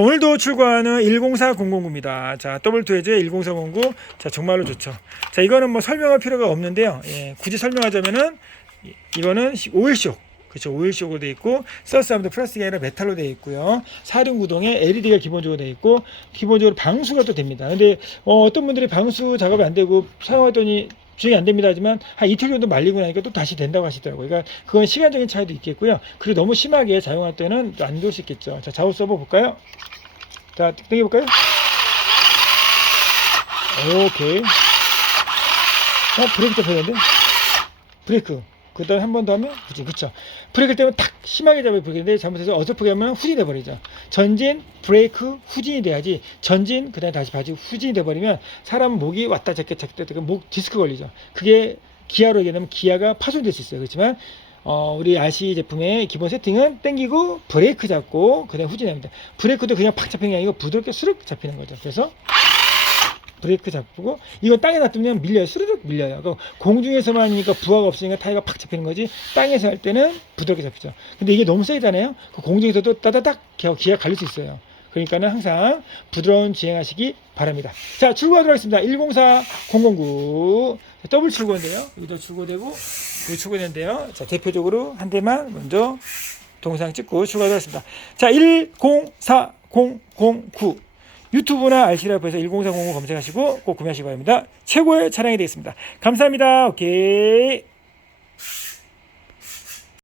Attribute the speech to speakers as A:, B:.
A: 오늘도 출고하는 104009입니다. 자, 더블투에즈의 104009. 자, 정말로 좋죠. 자, 이거는 뭐 설명할 필요가 없는데요. 예, 굳이 설명하자면은 이- 이거는 오일쇼. 그렇죠. 오일쇼로 되어 있고 서스함도 플라스틱이 아니라 메탈로 되어 있고요. 사륜 구동에 LED가 기본적으로 되어 있고 기본적으로 방수가 또 됩니다. 근데 어, 떤 분들이 방수 작업이 안 되고 사용하더니 주행이 안 됩니다 하지만 한 이틀 정도 말리고 나니까 또 다시 된다고 하시더라고요. 그러니까 그건 시간적인 차이도 있겠고요. 그리고 너무 심하게 사용할 때는 안 좋을 수 있겠죠. 자, 좌우 서버 볼까요? 자, 당겨볼까요? 오케이. 어, 브레이크 잡혀야 되는데? 브레이크. 그 다음에 한 번 더 하면 후진. 그쵸. 브레이크 때문에 탁 심하게 잡아야 브레이크인데 잘못해서 어설프게 하면 후진이 돼버리죠. 전진, 브레이크, 후진이 돼야지. 전진, 그 다음에 다시 바지 후진이 돼버리면 사람 목이 왔다 잡게 잡게 되고 목 디스크 걸리죠. 그게 기아로 얘기하면 기아가 파손될 수 있어요. 그렇지만 어, 우리 RC 제품의 기본 세팅은 땡기고 브레이크 잡고 그다음 후진합니다. 브레이크도 그냥 팍 잡히는 게 아니고 부드럽게 수룩 잡히는 거죠. 그래서 브레이크 잡고 이거 땅에 놔두면 밀려요. 수르륵 밀려요. 그 공중에서만 하니까 부하가 없으니까 타이어가 팍 잡히는 거지. 땅에서 할 때는 부드럽게 잡히죠. 근데 이게 너무 세잖아요. 그 공중에서도 따다닥 기아 갈릴 수 있어요. 그러니까는 항상 부드러운 주행하시기 바랍니다. 자, 출고하도록 하겠습니다. 104 009 더블 출고인데요. 여기도 출고되고 여기 출고되는데요. 자, 대표적으로 한 대만 먼저 동상 찍고 출고하도록 하겠습니다. 자, 104009 유튜브나 RC라고해서 104009 검색하시고 꼭 구매하시기 바랍니다. 최고의 차량이 되겠습니다. 감사합니다. 오케이.